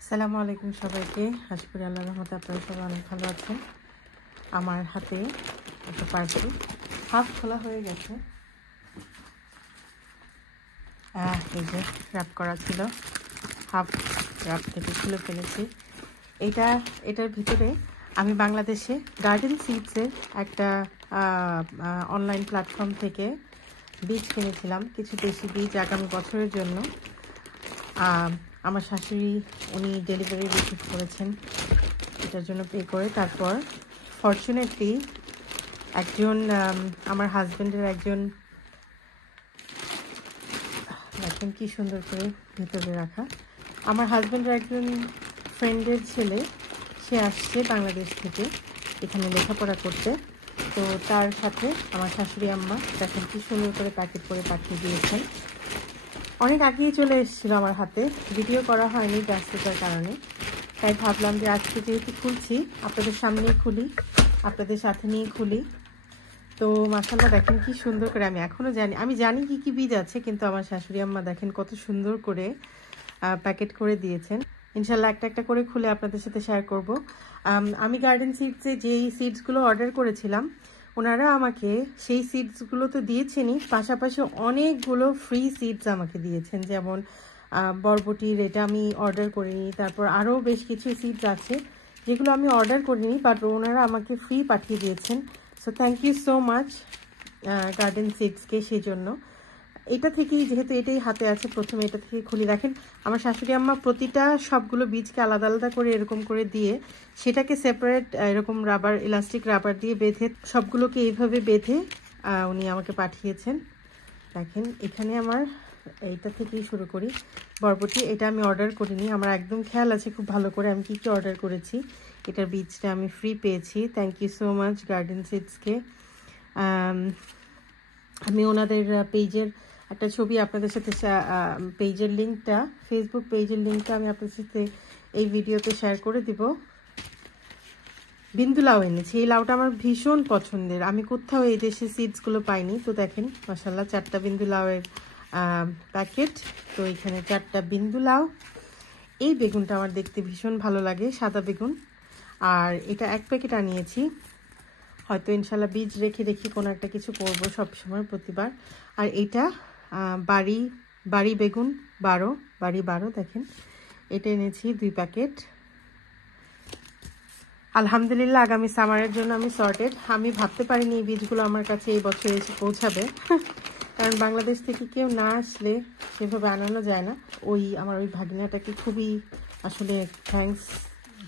আসসালামু আলাইকুম সবাইকে। আশা করি আল্লাহর রহমতে আপনারা সবাই অনেক ভালো আছেন। আমার হাতে একটা পার্সেল হাফ খোলা হয়ে গেছে। এই যে র্যাপ করা ছিল, হাফ র্যাপ থেকে খুলে ফেলেছি। এটার ভিতরে আমি বাংলাদেশে গার্ডেন সিডসের একটা অনলাইন প্ল্যাটফর্ম থেকে বীজ কিনেছিলাম, কিছু দেশি বীজ আগামী বছরের জন্য। আমার শাশুড়ি উনি ডেলিভারি রিসিভ করেছেন, এটার জন্য পে করে। তারপর ফরচুনেটলি একজন আমার হাজব্যান্ডের একজন, দেখেন কি সুন্দর করে ভেতরে রাখা, আমার হাজব্যান্ডের একজন ফ্রেন্ডের ছেলে, সে আসছে বাংলাদেশ থেকে এখানে লেখাপড়া করতে। তো তার সাথে আমার শাশুড়ি আম্মা দেখেন কি সুন্দর করে প্যাকেট করে পাঠিয়ে দিয়েছেন। অনেক আগেই চলে এসেছিলো আমার হাতে, ভিডিও করা হয়নি ব্যস্ততার কারণে। তাই ভাবলাম যে আজকে যেহেতু খুলছি, আপনাদের সামনেই খুলি, আপনাদের সাথে নিয়ে খুলি। তো মাশাআল্লাহ দেখেন কি সুন্দর করে, আমি জানি কি কি বীজ আছে, কিন্তু আমার শাশুড়ি আম্মা দেখেন কত সুন্দর করে প্যাকেট করে দিয়েছেন। ইনশাল্লাহ একটা একটা করে খুলে আপনাদের সাথে শেয়ার করব। আমি গার্ডেন সিডসে যেই সিডসগুলো অর্ডার করেছিলাম, ওনারা আমাকে সেই সিডসগুলো তো দিয়েছেনই, পাশাপাশি অনেকগুলো ফ্রি সিডস আমাকে দিয়েছেন। যেমন বরবটির, এটা আমি অর্ডার করিনি। তারপর আরও বেশ কিছু সিডস আছে যেগুলো আমি অর্ডার করিনি, বাট ওনারা আমাকে ফ্রি পাঠিয়ে দিয়েছেন। So thank you so much garden সিডসকে সেই জন্য। এটা থেকেই, যেহেতু এটাই হাতে আছে, প্রথমে এটা থেকে খুলি। দেখেন আমার শাশুড়ি আম্মা প্রতিটা সবগুলো বীজকে আলাদা আলাদা করে এরকম করে দিয়ে, সেটাকে সেপারেট এরকম রাবার, ইলাস্টিক রাবার দিয়ে বেঁধে, সবগুলোকে এইভাবে বেঁধে উনি আমাকে পাঠিয়েছেন। দেখেন এখানে আমার এইটা থেকেই শুরু করি। বরবটি, এটা আমি অর্ডার করিনি, আমার একদম খেয়াল আছে খুব ভালো করে আমি কী কী অর্ডার করেছি। এটার বীজটা আমি ফ্রি পেয়েছি। Thank you so much garden সিডসকে। আমি ওনাদের পেজের একটা ছবি আপনাদের সাথে, পেজের লিঙ্কটা, ফেসবুক পেজের লিঙ্কটা আমি আপনাদের সাথে এই ভিডিওতে শেয়ার করে দিব। বিন্দু লাউ এনেছি, এই লাউটা আমার ভীষণ পছন্দের, আমি কোথাও এই দেশে সিডসগুলো পাইনি। তো দেখেন মাশাআল্লাহ 4টা বিন্দু লাউয়ের প্যাকেট। তো এখানে 4টা বিন্দু লাউ। এই বেগুনটা আমার দেখতে ভীষণ ভালো লাগে, সাদা বেগুন। আর এটা 1 প্যাকেট আনিয়েছি, হয়তো ইনশাল্লাহ বীজ রেখে রেখে কোনো একটা কিছু করবো সবসময়, প্রতিবার। আর এটা বাড়ি বেগুন 12 দেখেন, এটা এনেছি 2 প্যাকেট। আলহামদুলিল্লাহ আগামী সামারের জন্য আমি সর্টেড। আমি ভাবতে পারিনি এই বীজগুলো আমার কাছে এই বছর এসে পৌঁছাবে, কারণ বাংলাদেশ থেকে কেউ না আসলে সেভাবে আনানো যায় না। আমার ওই ভাগিনাটাকে খুবই আসলে থ্যাঙ্কস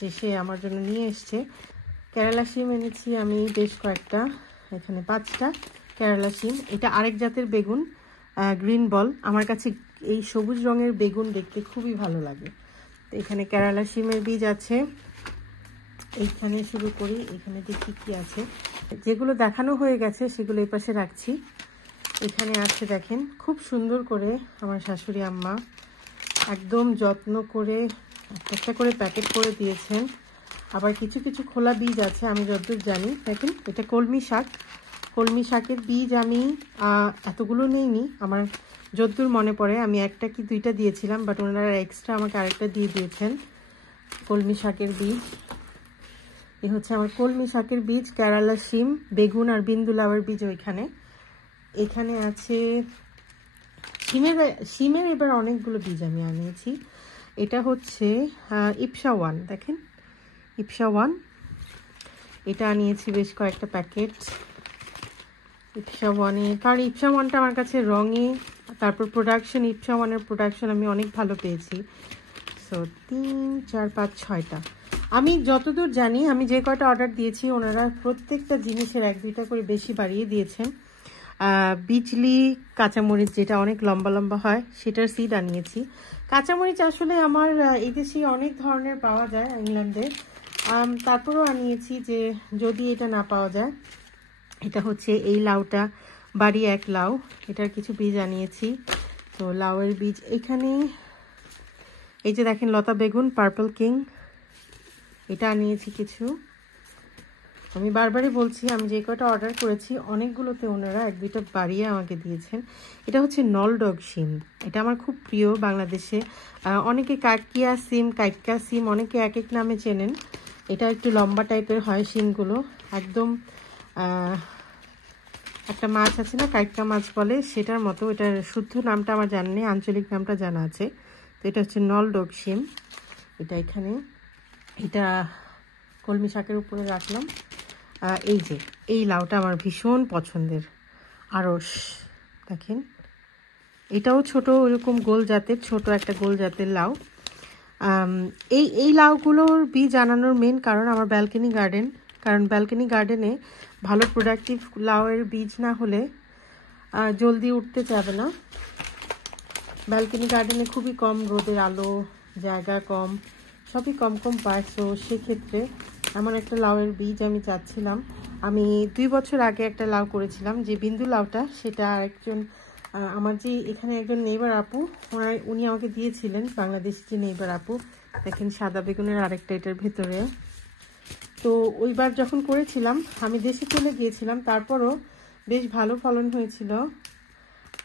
যে সে আমার জন্য নিয়ে এসছে। কেরালা শিম এনেছি আমি বেশ কয়েকটা, এখানে 5টা কেরালা শিম। এটা আরেক জাতের বেগুন, গ্রিন বল। আমার কাছে এই সবুজ রঙের বেগুন দেখতে খুবই ভালো লাগে। তো এখানে কেরালা শিমের বীজ আছে। এইখানে শুরু করি, এখানে দেখি কি আছে। যেগুলো দেখানো হয়ে গেছে সেগুলো এই পাশে রাখছি। এখানে আছে দেখেন খুব সুন্দর করে আমার শাশুড়ি আম্মা একদম যত্ন করে একটা করে প্যাকেট করে দিয়েছেন। আবার কিছু কিছু খোলা বীজ আছে আমি যতদূর জানি। দেখেন এটা কলমি শাকের বীজ। আমি এতগুলো নেইনি, আমার যতদূর মনে পড়ে আমি 1টা কি 2টা দিয়েছিলাম, বাট ওনারা এক্সট্রা আমাকে আরেকটা দিয়ে দিয়েছেন। কলমি শাকের বীজ, এ হচ্ছে আমার কলমি শাকের বীজ। কেরালা শিম, বেগুন আর বিন্দু লাউয়ের বীজ ওইখানে। এখানে আছে শিমের এবার অনেকগুলো বীজ আমি আনিয়েছি। এটা হচ্ছে ইপসা 1, দেখেন ইপসা 1, এটা আনিয়েছি বেশ কয়েকটা প্যাকেট ইপসা 1-এর। কারণ ইপসা 1টা আমার কাছে রঙে, তারপর প্রোডাকশন, ইপসা 1-এর প্রোডাকশন আমি অনেক ভালো পেয়েছি। সো 3, 4, 5, 6টা আমি যতদূর জানি, আমি যে কয়টা অর্ডার দিয়েছি ওনারা প্রত্যেকটা জিনিসের 1-2টা করে বেশি বাড়িয়ে দিয়েছেন। বিজলি কাঁচামরিচ, যেটা অনেক লম্বা লম্বা হয়, সেটার সিড আনিয়েছি। কাঁচামরিচ আসলে আমার এই দেশে অনেক ধরনের পাওয়া যায় ইংল্যান্ডে, তারপরেও আনিয়েছি যে যদি এটা না পাওয়া যায়। এটা হচ্ছে এই লাউটা, বাড়ি 1 লাউ, এটার কিছু বীজ আনিয়েছি। তো লাউয়ের বীজ এখানে, এই যে দেখেন লতা বেগুন পার্পল কিং, এটা আনিয়েছি কিছু। আমি বারবারই বলছি, আমি যে কয়টা অর্ডার করেছি অনেকগুলোতে ওনারা 1-2টা বাড়িয়ে আমাকে দিয়েছেন। এটা হচ্ছে নলডগ শিম, এটা আমার খুব প্রিয়। বাংলাদেশে অনেকে কাকিয়া সিম, কাইকা সিম অনেকে এক এক নামে চেনেন। এটা একটু লম্বা টাইপের হয় শিমগুলো, একদম একটা মাছ আছে না কাইকা মাছ বলে, সেটার মতো। এটার শুদ্ধ নামটা আমার জানা নেই, আঞ্চলিক নামটা জানা আছে। তো এটা হচ্ছে নলডগ শিম। এটা এখানে, এটা কলমি শাকের উপরে রাখলাম। এই যে এই লাউটা আমার ভীষণ পছন্দের, আরস, দেখেন এটাও ছোট, ওইরকম গোল জাতের, ছোট একটা গোল জাতের লাউ। এই লাউগুলোর বীজ আনানোর মেন কারণ আমার ব্যালকনি গার্ডেন, কারণ ব্যালকনি গার্ডেনে ভালো প্রোডাক্টিভ লাউয়ের বীজ না হলে জলদি উঠতে যাবে না। ব্যালকনি গার্ডেনে খুবই কম রোদের আলো, জায়গা কম, সবই কম কম পায়। তো সেক্ষেত্রে এমন একটা লাউয়ের বীজ আমি চাচ্ছিলাম। আমি 2 বছর আগে একটা লাউ করেছিলাম, যে বিন্দু লাউটা, সেটা একজন আমার যে এখানে একজন নেইবার আপু, উনি আমাকে দিয়েছিলেন, বাংলাদেশি যে নেইবার আপু। দেখেন সাদা বেগুনের আরেকটা এটার ভেতরে। তো ওইবার যখন করেছিলাম আমি দেশে চলে গিয়েছিলাম, তারপরও বেশ ভালো ফলন হয়েছিল।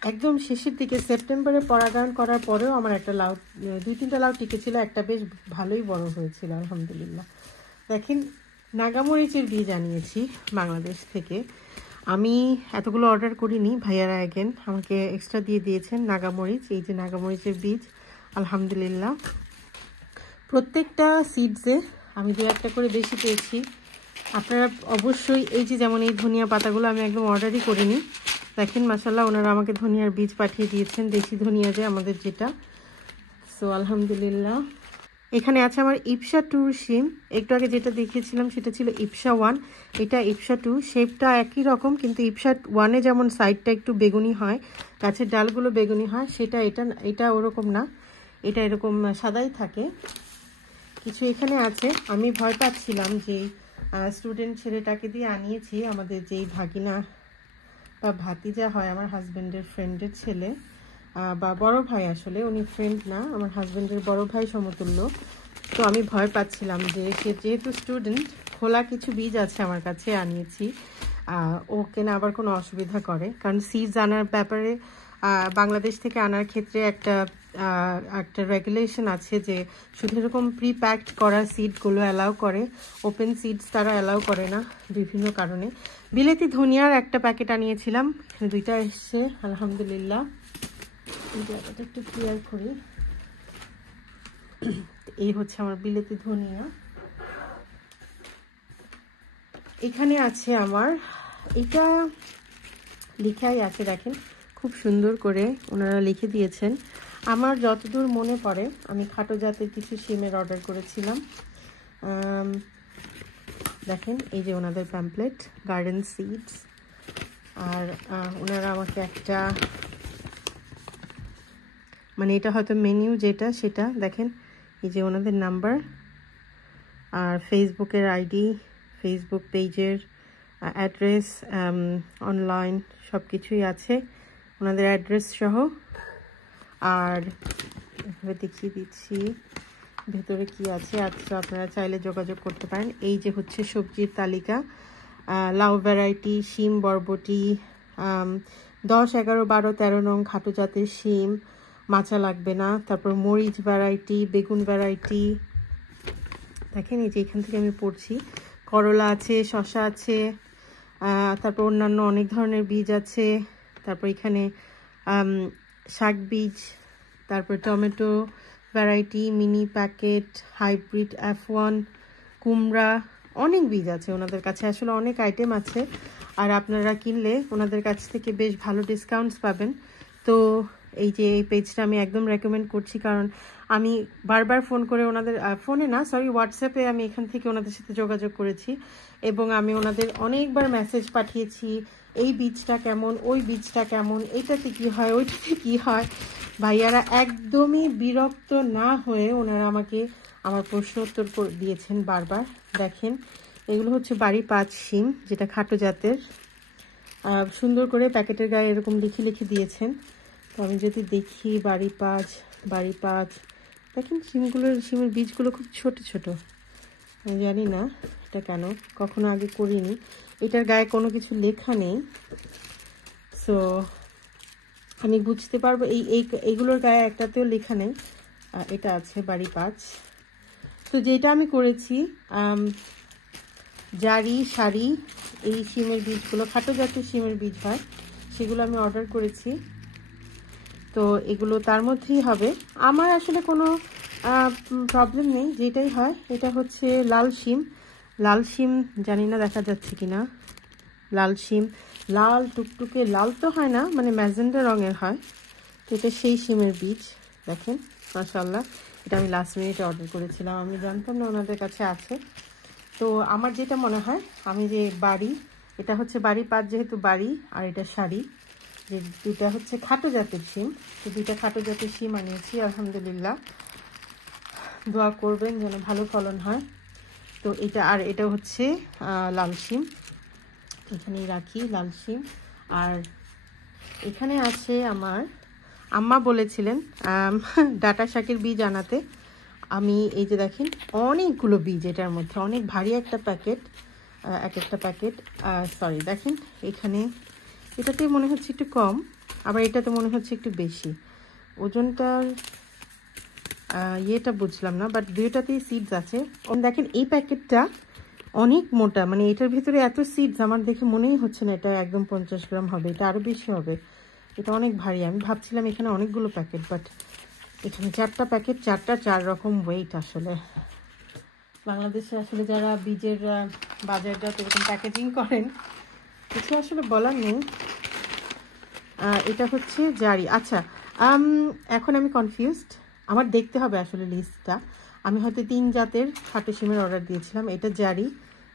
একদম শেষের দিকে সেপ্টেম্বরে পরাগায়ন করার পরেও আমার একটা লাউ, 2-3টা লাউ টিকেছিল, একটা বেশ ভালোই বড় হয়েছিল আলহামদুলিল্লাহ। দেখেন নাগামরিচের বীজ আনিয়েছি বাংলাদেশ থেকে। আমি এতগুলো অর্ডার করিনি, ভাইয়ারা অ্যাগেন আমাকে এক্সট্রা দিয়ে দিয়েছেন নাগামরিচ। এই যে নাগামরিচের বীজ আলহামদুলিল্লাহ। প্রত্যেকটা সিডসে আমি 2-1টা করে বেশি পেয়েছি। আপনারা অবশ্যই, এই যে যেমন এই ধনিয়া পাতাগুলো আমি একদম অর্ডারই করিনি। দেখেন মাশাআল্লাহ ওনারা আমাকে ধনিয়ার বীজ পাঠিয়ে দিয়েছেন, দেশি ধনিয়া যে আমাদের যেটা। সো আলহামদুলিল্লাহ। এখানে আছে আমার ইপসা 2 শিম। একটু আগে যেটা দেখিয়েছিলাম সেটা ছিল ইপসা 1, এটা ইপসা 2। শেপটা একই রকম, কিন্তু ইপসা 1-এ যেমন সাইডটা একটু বেগুনি হয়, গাছের ডালগুলো বেগুনি হয়, সেটা এটা ওরকম না, এটা এরকম সাদাই থাকে। কিছু এখানে আছে, আমি ভয় পাচ্ছিলাম যে স্টুডেন্ট ছেলেটাকে দিয়ে আনিয়েছি, আমাদের যেই ভাগিনা বা ভাতিজা হয় আমার হাজব্যান্ডের ফ্রেন্ডের ছেলে, বা বড় ভাই, আসলে উনি ফ্রেন্ড না, আমার হাজব্যান্ডের বড় ভাই সমতুল্য। তো আমি ভয় পাচ্ছিলাম যে সে যেহেতু স্টুডেন্ট, খোলা কিছু বীজ আছে আমার কাছে, আনিয়েছি, ওকে না আবার কোনো অসুবিধা করে। কারণ সিডস আনার ব্যাপারে বাংলাদেশ থেকে আনার ক্ষেত্রে একটা রেগুলেশন আছে যে শুধু এরকম প্রি প্যাকড করা সিডগুলো অ্যালাউ করে, ওপেন সিডস তারা অ্যালাউ করে না বিভিন্ন কারণে। বিলেতি ধনিয়ার একটা প্যাকেট আনিয়েছিলাম, এখানে 2টা এসছে আলহামদুলিল্লাহ। এই জায়গাটা একটু ক্লিয়ার করি। এই হচ্ছে আমার বিলেতি ধনিয়া। এখানে আছে আমার, এটা লেখাই আছে, দেখেন খুব সুন্দর করে ওনারা লিখে দিয়েছেন। আমার যতদূর মনে পড়ে আমি খাটো জাতের কিছু শিমের অর্ডার করেছিলাম। দেখেন এই যে ওনাদের প্যাম্পলেট, গার্ডেন সিডস। আর ওনারা আমাকে একটা, মানে এটা হয়তো মেনু যেটা সেটা, দেখেন এই যে ওনাদের নাম্বার আর ফেসবুকের আইডি, ফেসবুক পেজের অ্যাড্রেস, অনলাইন সব কিছুই আছে ওনাদের অ্যাড্রেস সহ। আর এভাবে দেখিয়ে দিচ্ছি ভেতরে কি আছে। আচ্ছা, আপনারা চাইলে যোগাযোগ করতে পারেন। এই যে হচ্ছে সবজির তালিকা, লাউ ভ্যারাইটি, শিম, বরবটি, 10, 11, 12, 13 নং খাটো জাতের শিম, মাচা লাগবে না। তারপর মরিচ ভ্যারাইটি, বেগুন ভ্যারাইটি, দেখেন এই যে এখান থেকে আমি পড়ছি, করলা আছে, শসা আছে, তারপর অন্যান্য অনেক ধরনের বীজ আছে। তারপর এখানে শাক বীজ, তারপর tomato variety, mini packet, hybrid F1, কুমড়া, অনেক বীজ আছে ওনাদের কাছে, আসলে অনেক আইটেম আছে। আর আপনারা কিনলে ওনাদের কাছ থেকে বেশ ভালো ডিসকাউন্টস পাবেন। তো এই যে এই পেজটা আমি একদম রেকমেন্ড করছি, কারণ আমি বারবার ফোন করে ওনাদের, ফোনে না সরি হোয়াটসঅ্যাপে আমি এখান থেকে ওনাদের সাথে যোগাযোগ করেছি, এবং আমি ওনাদের অনেকবার মেসেজ পাঠিয়েছি, এই বীজটা কেমন, ওই বীজটা কেমন, এইটাতে কি হয়, ওইটাতে কি হয়। ভাইয়ারা একদমই বিরক্ত না হয়ে ওনারা আমাকে আমার প্রশ্ন উত্তর দিয়েছেন বারবার। দেখেন এগুলো হচ্ছে বাড়ি 5 শিম, যেটা খাটো জাতের, সুন্দর করে প্যাকেটের গায়ে এরকম লিখে দিয়েছেন। তো আমি যদি দেখি বাড়ি 5, দেখেন শিমের বীজগুলো খুব ছোট ছোট, আমি জানি না কাজটা কেন, কখনো আগে করিনি। এটার গায়ে কোনো কিছু লেখা নেই, সো আমি বুঝতে পারবো। এইগুলোর গায়ে একটাতেও লেখা নেই। এটা আছে বাড়ি 5। তো যেটা আমি করেছি, জারি শাড়ি, এই শিমের বীজগুলো, খাটো জাতীয় শিমের বীজ হয়, সেগুলো আমি অর্ডার করেছি। তো এগুলো তার মধ্যেই হবে। আমার আসলে কোনো প্রবলেম নেই, যেটাই হয়। এটা হচ্ছে লাল শিম। লাল শিম জানি না দেখা যাচ্ছে কিনা। লাল শিম, লাল টুকটুকে লাল তো হয় না, মানে ম্যাজেন্ডা রঙের হয়। তো এটা সেই শিমের বীজ, দেখেন মাশাআল্লাহ। এটা আমি লাস্ট মিনিটে অর্ডার করেছিলাম, আমি জানতাম না ওনাদের কাছে আছে। তো আমার যেটা মনে হয়, আমি যে বাড়ি, এটা হচ্ছে বাড়ি 5 যেহেতু বাড়ি, আর এটা শাড়ি, যে দুটা হচ্ছে খাটো জাতের শিম। তো দুইটা খাটো জাতের শিম আনিয়েছি, আলহামদুলিল্লাহ। দোয়া করবেন যেন ভালো ফলন হয়। তো এটা, আর এটা হচ্ছে লাল শিম, এখানেই রাখি লাল শিম। আর এখানে আছে আমার আম্মা বলেছিলেন ডাটা শাকের বীজ আনাতে। আমি এই যে দেখেন অনেকগুলো বীজ, এটার মধ্যে অনেক ভারী একটা প্যাকেট, এক একটা প্যাকেট। সরি, দেখেন এখানে এটাতে মনে হচ্ছে একটু কম, আবার এটাতে মনে হচ্ছে একটু বেশি। ওজনটার ইয়েটা বুঝলাম না, বাট দুইটাতেই সিডস আছে। দেখেন এই প্যাকেটটা অনেক মোটা, মানে এটার ভিতরে এত সিডস আমার দেখে মনেই হচ্ছে না এটা একদম 50 গ্রাম হবে, এটা আরও বেশি হবে। এটা অনেক ভারী। আমি ভাবছিলাম এখানে অনেকগুলো প্যাকেট, বাট এখানে 4টা প্যাকেট, 4টা 4 রকম ওয়েট। আসলে বাংলাদেশে আসলে যারা বীজের বাজারজাত এরকম প্যাকেজিং করেন, কিছু আসলে বলার নেই। এটা হচ্ছে জারি। আচ্ছা, এখন আমি কনফিউজড, আমার দেখতে হবে আসলে লিস্টটা। আমি হয়তো 3 জাতের খাটো শিমের অর্ডার দিয়েছিলাম। এটা জারি,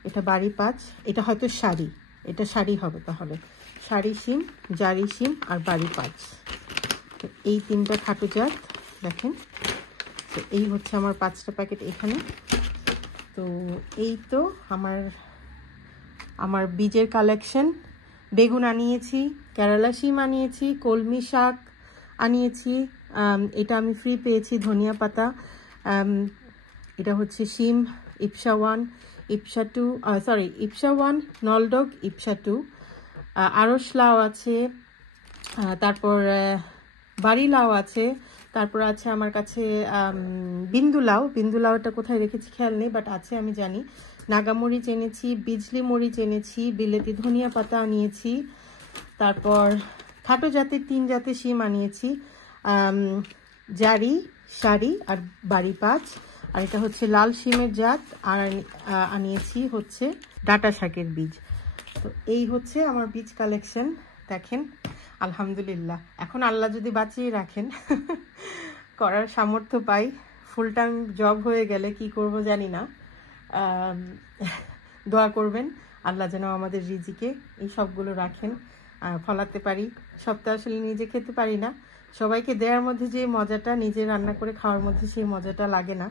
এটা বাড়ি 5, এটা হয়তো শাড়ি, এটা শাড়ি হবে তাহলে। শাড়ি শিম, জারি শিম আর বাড়ি 5, তো এই 3টা খাটো জাত দেখেন। তো এই হচ্ছে আমার 5টা প্যাকেট এখানে। তো এই তো আমার বীজের কালেকশন। বেগুন আনিয়েছি, কেরালা শিম আনিয়েছি, কলমি শাক আনিয়েছি, এটা আমি ফ্রি পেয়েছি, ধনিয়া পাতা। এটা হচ্ছে শিম ইপসা 1, ইপসা 2, ইপসা 1, নলডগ, ইপসা 2, আরশ লাউ আছে, তারপর বাড়ি লাউ আছে, তারপর আছে আমার কাছে বিন্দু লাউ। বিন্দু লাউটা কোথায় রেখেছি খেয়াল নেই, বাট আছে আমি জানি। নাগামরিচ এনেছি, বিজলি মরিচ এনেছি, বিলেতি ধনিয়া পাতা আনিয়েছি, তারপর খাটো জাতের 3 জাতের শিম আনিয়েছি, জারি, শাড়ি আর বাড়ি 5। আর এটা হচ্ছে লাল শিমের জাত। আর আনিয়েছি হচ্ছে ডাটা শাকের বীজ। তো এই হচ্ছে আমার বীজ কালেকশন, দেখেন আলহামদুলিল্লাহ। এখন আল্লাহ যদি বাঁচিয়ে রাখেন, করার সামর্থ্য পাই, ফুল টাইম জব হয়ে গেলে কি করব জানি না। দোয়া করবেন আল্লাহ যেন আমাদের রিজিকে এই সবগুলো রাখেন, ফলাতে পারি। সব তো আসলে নিজে খেতে পারি না, সবাইকে দেওয়ার মধ্যে যে মজাটা, নিজে রান্না করে খাওয়ার মধ্যে সেই মজাটা লাগে না।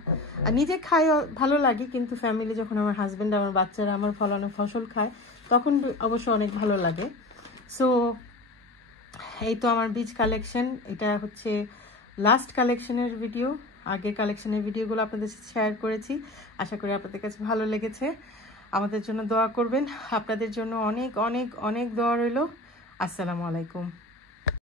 আর নিজে খাই ভালো লাগে, কিন্তু ফ্যামিলি যখন আমার হাজব্যান্ড, আমার বাচ্চারা আমার ফলানো ফসল খায়, তখন অবশ্য অনেক ভালো লাগে। সো এই তো আমার বীজ কালেকশন। এটা হচ্ছে লাস্ট কালেকশনের ভিডিও। আগের কালেকশনের ভিডিওগুলো আপনাদের সাথে শেয়ার করেছি, আশা করি আপনাদের কাছে ভালো লেগেছে। আমাদের জন্য দোয়া করবেন, আপনাদের জন্য অনেক অনেক অনেক দোয়া রইল। আসসালামু আলাইকুম।